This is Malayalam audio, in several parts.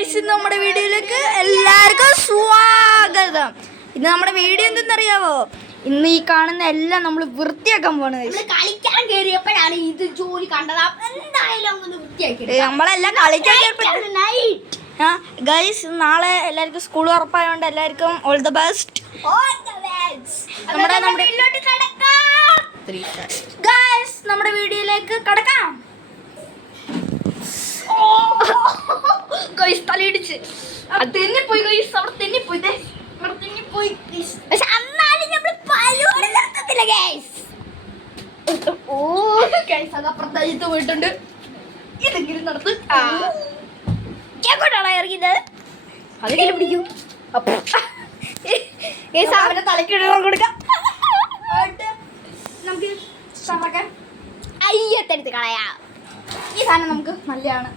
ഗൈസ്, നമ്മുടെ വീഡിയോയിലേക്ക് എല്ലാവർക്കും സ്വാഗതം. ഇന്ന് നമ്മുടെ വീഡിയോ എന്തെന്നറിയാവോ? ഇന്ന് ഈ കാണുന്ന എല്ലാം നമ്മൾ വൃത്തിയാക്കാൻ പോണത്. കളിക്കാൻ കയറിയപ്പോഴാണ് ഇത് ജോലി കണ്ടത്. എന്തായാലും നമ്മളെല്ലാം കളിക്കാൻ ഗൈസ്. നാളെ എല്ലാവർക്കും സ്കൂൾ ഉറപ്പായതുകൊണ്ട് എല്ലാവർക്കും ഓൾ ദ ബെസ്റ്റ്. നമ്മുടെ വീഡിയോയിലേക്ക് കടക്കാം. തലയിടിച്ച് തെന്നിപ്പോയി ഗൈസ്, അവിടെ തെന്നിപ്പോയി. പക്ഷെ എന്നാലും നമ്മൾ പരിപാടി നടത്തത്തില്ല ഗൈസ്. ഓ ഗൈസ്, അത് അപ്പുറത്തായിട്ട് പോയിട്ടുണ്ട്. ഇതെങ്കിലും നടത്ത്. എങ്ങോട്ടാണോ ഇറങ്ങിയത്? അതെങ്കിലും പിടിക്കൂ. അവന്റെ തലക്കിട കൊടുക്കാം. നമുക്ക് അയ്യത്തെടുത്ത് കളയാം. ഈ സാധനം നമുക്ക് നല്ലതാണ്.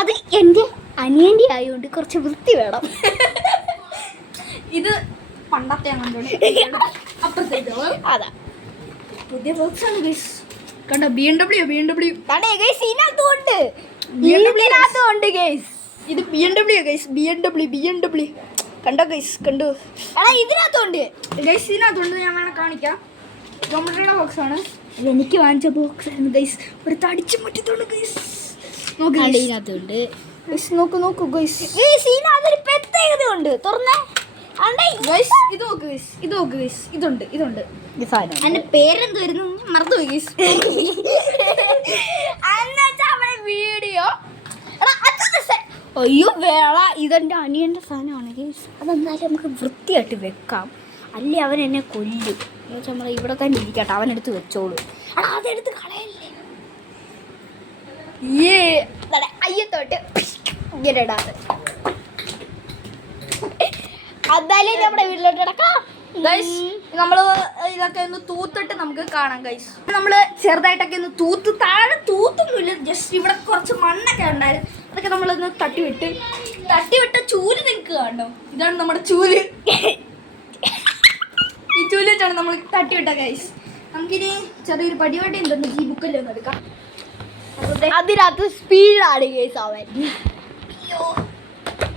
അത് എൻ്റെ അനിയൻ്റെ ആയതുകൊണ്ട് കുറച്ച് വൃത്തി വേണം. ഇത് പണ്ടത്തെ അപ്പുറത്തേക്ക് അതാ പുതിയ ബോക്സ് ആണ് ഗൈസ്. കണ്ടോ? BMW ഇതിനകത്തുണ്ട് ഗൈസ്. ഇത് BMW ഗൈസ്. BMW കണ്ടോ ഗൈസ്? കണ്ടു? എടാ ഇതിനകത്തുണ്ട് ഗൈസ്. ഇതിനകത്തുണ്ട്. ഞാൻ വേണം കാണിക്കാം. ജോമെട്രിയുടെ ബോക്സ് ആണ്. എനിക്ക് വാങ്ങിച്ച ബോക്സ് ആയിരുന്നു ഗൈസ്. ഒരു തടിച്ചു മുറ്റത്തുണ്ട് ഗൈസ്. നോക്ക് ഇതിനകത്തുണ്ട്. നോക്കൂ നോക്കൂ ഗൈസ്. ഇതിനകത്തൊരു പ്രത്യേകത ഉണ്ട്. തുറന്നേ ഗൈസ്. ഇത് നോക്ക് ഗൈസ്. ഇത് നോക്ക് ഗൈസ്. ഇതുണ്ട്. എന്റെ പേരെന്തായിരുന്നു? മറന്നുപോയി ഗൈസ്. വീഡിയോ അയ്യോ വേള, ഇതെന്റെ അനിയന്റെ സാധനമാണ് ഗൈസ്. അതെന്നാലും നമുക്ക് വൃത്തിയായിട്ട് വെക്കാം, അല്ലേ അവൻ എന്നെ കൊല്ലും. നമ്മൾ ഇവിടെ തന്നെ ഇരിക്കട്ടെ, അവനെടുത്ത് വെച്ചോളൂ. അതെടുത്ത് കളയല്ലേ. അയ്യത്തോട്ട് ഇങ്ങനെ ഇടാതെ അതായാലും നമ്മുടെ വീട്ടിലോട്ട് കിടക്കാം ഗൈസ്. നമ്മൾ ഇതൊക്കെ ഒന്ന് തൂത്തിട്ട് നമുക്ക് കാണാം ഗൈസ്. നമ്മൾ ചെറുതായിട്ടൊക്കെ ഒന്ന് താഴെ തൂത്തൊന്നുമില്ല, ജസ്റ്റ് ഇവിടെ കുറച്ച് മണ്ണൊക്കെ ഉണ്ടായിരുന്നു. അതൊക്കെ നമ്മളൊന്ന് തട്ടിവിട്ട ചൂല് നിങ്ങൾക്ക് കാണോ? ഇതാണ് നമ്മുടെ ചൂല്. ഈ ചൂല് വെച്ചാണ് നമ്മൾ തട്ടിവിട്ട ഗൈസ്. നമുക്കിനി ചെറിയൊരു പരിപാടി ഉണ്ടെന്ന് ഈ ബുക്കിൽ ഒന്ന് എടുക്കാം. അതിനകത്ത് സ്പീഡാണ് ഗൈസ് അവൻ.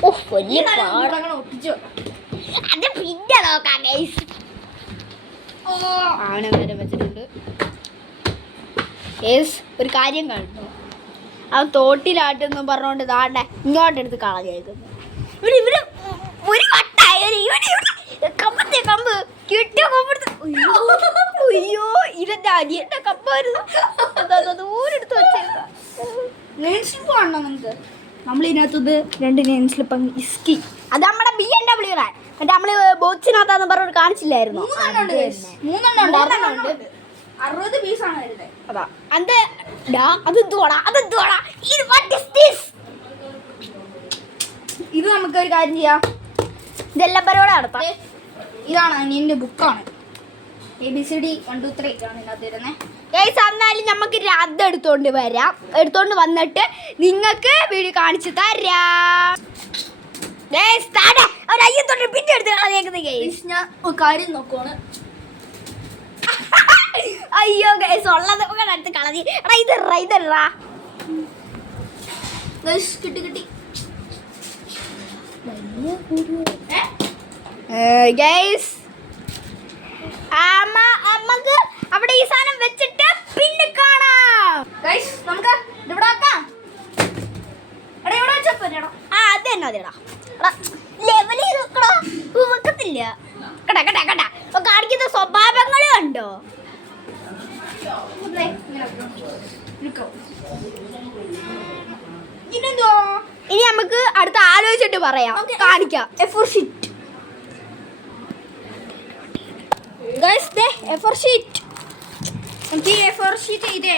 ഒപ്പിച്ചോ? അത് പിന്നെ നോക്കാം ഗൈസ്. അവനെ വരെ വെച്ചിട്ടുണ്ട് ഗൈസ്. ഒരു കാര്യം കണ്ടു, അവൻ തോട്ടിലാട്ടെന്ന് പറഞ്ഞോണ്ട് താണ്ടെ ഇങ്ങോട്ടെടുത്ത് കളഞ്ഞേക്കുന്നു. ഇവിടെ ഒരു കട്ടായ കമ്പത്തെ കമ്പ് കിട്ടിയ കമ്പെടുത്ത്. അയ്യോ ഇതെന്റെ അനിയന്റെ കമ്പായിരുന്നു. ദൂരെടുത്ത് വെച്ചേക്കാം. നെയിം സ്ലിപ്പ് കാണണം നമുക്ക്. നമ്മൾ ഇതിനകത്തത് 2 നെയിം സ്ലിപ്പ് ഇസ്കി. അത് നമ്മുടെ BMW മറ്റേ നമ്മള് ബോക്സിനകത്താന്ന് പറഞ്ഞോട് കാണിച്ചില്ലായിരുന്നു. 3 60 പീസാണ് വരുന്നത്. അതാ അതെന്തുവാടാ ഇത് നമുക്ക് ഒരു കാര്യം ചെയ്യാം. ഇതെല്ലാം പരിപാടി നടത്താം. ഇതാണ് അനിയന്റെ ബുക്കാണ്. ABCD 1 2 3 ആണ് ഇതിനകത്ത് വരുന്നത്. എന്നാലും നമുക്ക് അത് എടുത്തോണ്ട് വന്നിട്ട് നിങ്ങൾക്ക് വീഡിയോ കാണിച്ചു തരാം. പിന്നെ എടുത്ത് ഞാൻ ഒരു കാര്യം നോക്കുവാണ്. അയ്യോ ഗൈസ്, ഉള്ളത് അടുത്ത് കളഞ്ഞി. ഇതറാ കിട്ടി ഗൈസ്. അമ്മക്ക് അവിടെ ഈ സാധനം വെച്ചിട്ട് പിന്നെ കാണാം ഗൈസ്. നമുക്ക് ഇവിടെ വെക്കാം. ഇവിടെ വെച്ചപ്പോ അത് തന്നെ അതെടാ. ലെവൽ വെക്കത്തില്ല. കാണിക്കുന്ന സ്വഭാവങ്ങളും ഉണ്ടോ? ഇനി നമുക്ക് അടുത്ത് ആലോചിച്ചിട്ട് പറയാം. കാണിക്കാം. A4 sheet guys. A4 sheet നമുക്ക് ഈ A4 ഷീറ്റ് ഇത്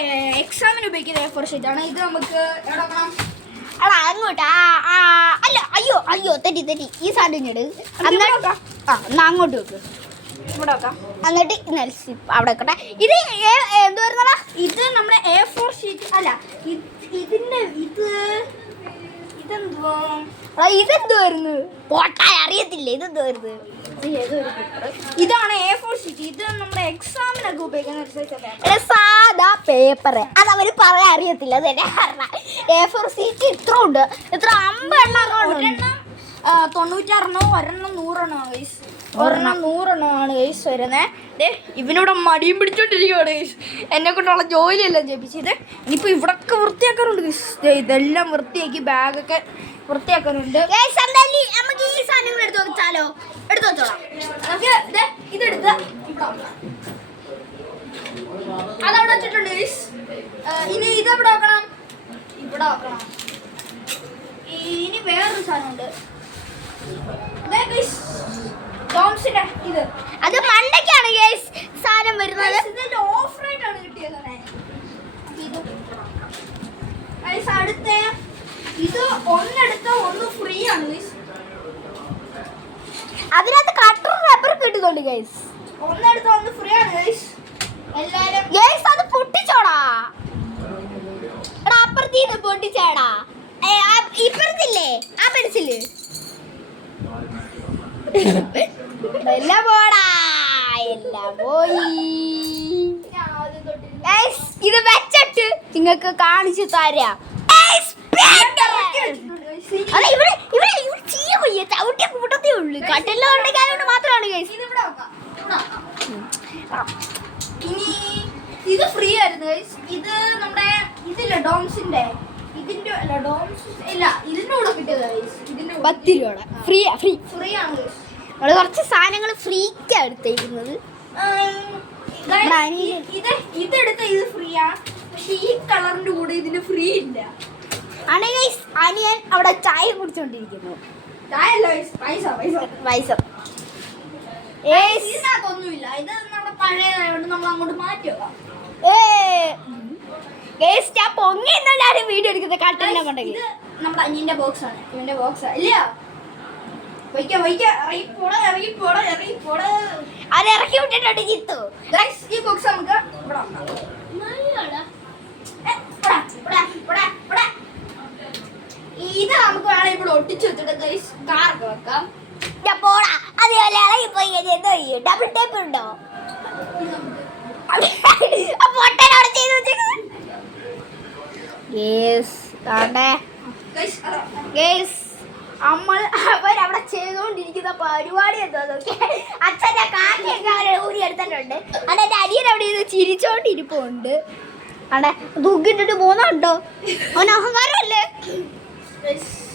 എക്സാമിന് ഉപയോഗിക്കുന്ന A4 ഷീറ്റാണ്. ഇത് നമുക്ക് എവിടെ വെക്കണം? അങ്ങോട്ട് അല്ല അയ്യോ തെറ്റി ഈ സാധനം ഇങ്ങോട്ട് അങ്ങോട്ട് വെക്ക്. ഇവിടെ വെക്കാം. എന്നിട്ട് അവിടെ വെക്കട്ടെ. ഇത് എന്തുവായിരുന്നടാ? ഇത് നമ്മുടെ A4 ഷീറ്റ് അല്ല. ഇതിന്റെ ഇതെന്തുവായിരുന്നു? പോട്ടാ അറിയത്തില്ല. ഇതെന്തുവായിരുന്നു? ഇതാണ് A4 ഷീറ്റ്. ഇത് നമ്മുടെ എക്സാമിനൊക്കെ ഉപയോഗിക്കുന്ന ഒരു size paper. സാധാ പേപ്പർ അത് അവര് പറയാൻ അറിയത്തില്ല. അത് എന്നെ A4 ഷീറ്റ് ഇത്ര ഉണ്ട്. ഇത്ര 50 എണ്ണം ഒരെണ്ണം 96 ഒരെണ്ണം 100 ഗൈസ്. ഒരെണ്ണം 100 ഗൈസ് വരുന്നത്. ഇവനിവിടെ മടിയും പിടിച്ചോണ്ടിരിക്കുകയാണ് ഗൈസ്. എന്നെ കൊണ്ടുള്ള ജോലിയെല്ലാം ചെയ്യിപ്പിച്ചത്. ഇനിയിപ്പോൾ ഇവിടൊക്കെ വൃത്തിയാക്കാറുണ്ട് ഗൈസ്. ഇതെല്ലാം വൃത്തിയാക്കി ബാഗൊക്കെ വൃത്തിയാക്കാനുണ്ട്. നമുക്ക് ഈ സാധനങ്ങൾ എടുത്തു വെച്ചാലോ? എടുത്തു വെച്ചോളാം. നമുക്ക് ഇതെടുത്ത് അതവിടെ വെച്ചിട്ടുണ്ട് ഗൈസ്. ഇനി ഇതെവിടെ വെക്കണം? ഇവിടെ വെക്കണം. ഇനി വേറൊരു സാധനമുണ്ട്. ഡോംസിന്റെ ഇത് അത് മണ്ടയ്ക്കാണ് ഗൈസ് സാധനം വരുന്നത്. ഇതിന്റെ ഓഫർ ആയിട്ടാണ് കിട്ടിയത്. അടുത്ത ഇത് ഒന്നെടുത്ത ഒന്ന് ഫ്രീ ആണ് ഗൈസ്. അതിനകത്ത് കട്ടർ റബ്ബർ കിട്ടുന്നുണ്ട് ഗൈസ്. ഒന്നെടുത്ത ഒന്ന് ഫ്രീ ആണ് ഗൈസ്. എല്ലാരും ഗൈസ് അത് പൊട്ടിച്ചോടാ. എടാ അപ്പുറത്തീന്ന് പൊട്ടിച്ചേടാ. ഇപ്പുറത്തില്ലേ ആ പെൻസില് എല്ലാം പോടാ. എല്ലാം പോയി. ഗൈസ് ഇത് വെച്ചിട്ട് നിങ്ങൾക്ക് കാണിച്ചു തരാം. അല്ല ഇവിടെ ഇവിടെ ഇവിടെ ചെയ്യാൻ വയ്യ. ചവിട്ടിയ കൂട്ടത്തേ ഉള്ളു. കട്ടെല്ലാം ഉണ്ടെങ്കിൽ മാത്രമാണ് ഗൈസ്. ഇതിവിടെ വെക്കാം. ഇനി ഇത് ഫ്രീ ആയിരുന്നു ഗൈസ്. ഇത് നമ്മുടെ ഇതില്ല ഡോംസിന്റെ ഇതിന്റെ അല്ല ഡോംസ് ഇല്ല ഇതിന്റെ കൂടെ കിട്ടിയത് ഗൈസ്. ഇതിന്റെ 10 രൂപ ഫ്രീ ഫ്രീ ഫ്രീ ആണ് ഗൈസ്. നമ്മള് കുറച്ച് സാധനങ്ങൾ ഫ്രീക്കാണ് എടുത്തേക്കുന്നത്. ഇതെടുത്ത ഇത് ഫ്രീയാ. പക്ഷെ ഈ കളറിന്റെ കൂടെ ഇതിന് ഫ്രീ ഇല്ല. അനിയൻ അവിടെ ചായ കുടിച്ചോണ്ടിരിക്കുന്നു. ചായല്ല ഗൈസ്, പൈസ പൈസ പൈസ. ഇതിനകത്തൊന്നുമില്ല. ഇത് നമ്മുടെ പഴയതായതുകൊണ്ട് നമ്മൾ അങ്ങോട്ട് മാറ്റി വെക്കാം. ഞാൻ പൊങ്ങി എന്നല്ലാരും വീഡിയോ എടുക്കുന്നത് കട്ടലിനെ കൊണ്ടെങ്കിൽ. ഇത് നമ്മുടെ അനിയന്റെ ബോക്സ് ആണ്. ഇവന്റെ ബോക്സ് ഇല്ല. അത് ഇറക്കി വിട്ടിട്ടുണ്ട് ജിത്തു. ഈ ബോക്സ് നമുക്ക് ഇവിടെ ഇത് നമുക്ക് വേണമെങ്കിൽ ഇവിടെ ഒട്ടിച്ചു വെച്ചിട്ട് ഗൈസ് കാറൊക്കെ വെക്കാം. പോടാ അതേപോലെ ഇറങ്ങിപ്പോയി എന്തോ ചെയ്യും. ഡബിൾ ടേപ്പ് ഉണ്ടോ? പൊട്ടനോട് ചെയ്ത് വെച്ചേക്കുന്നത്. അവരവിടെ ചെയ്തുകൊണ്ടിരിക്കുന്ന പരിപാടി എന്താ നോക്കി. അച്ഛൻ്റെ കാക്കയൊക്കെ അവരെ ഊരി എടുത്തിട്ടുണ്ട്. അവിടെ എൻ്റെ അനിയൻ അവിടെ ഇത് ചിരിച്ചോണ്ടിരിപ്പുണ്ട്. അവിടെ ദുഃഖിട്ടിട്ട് പോകുന്നുണ്ടോ? അവൻ അഹങ്കാരമല്ലേ?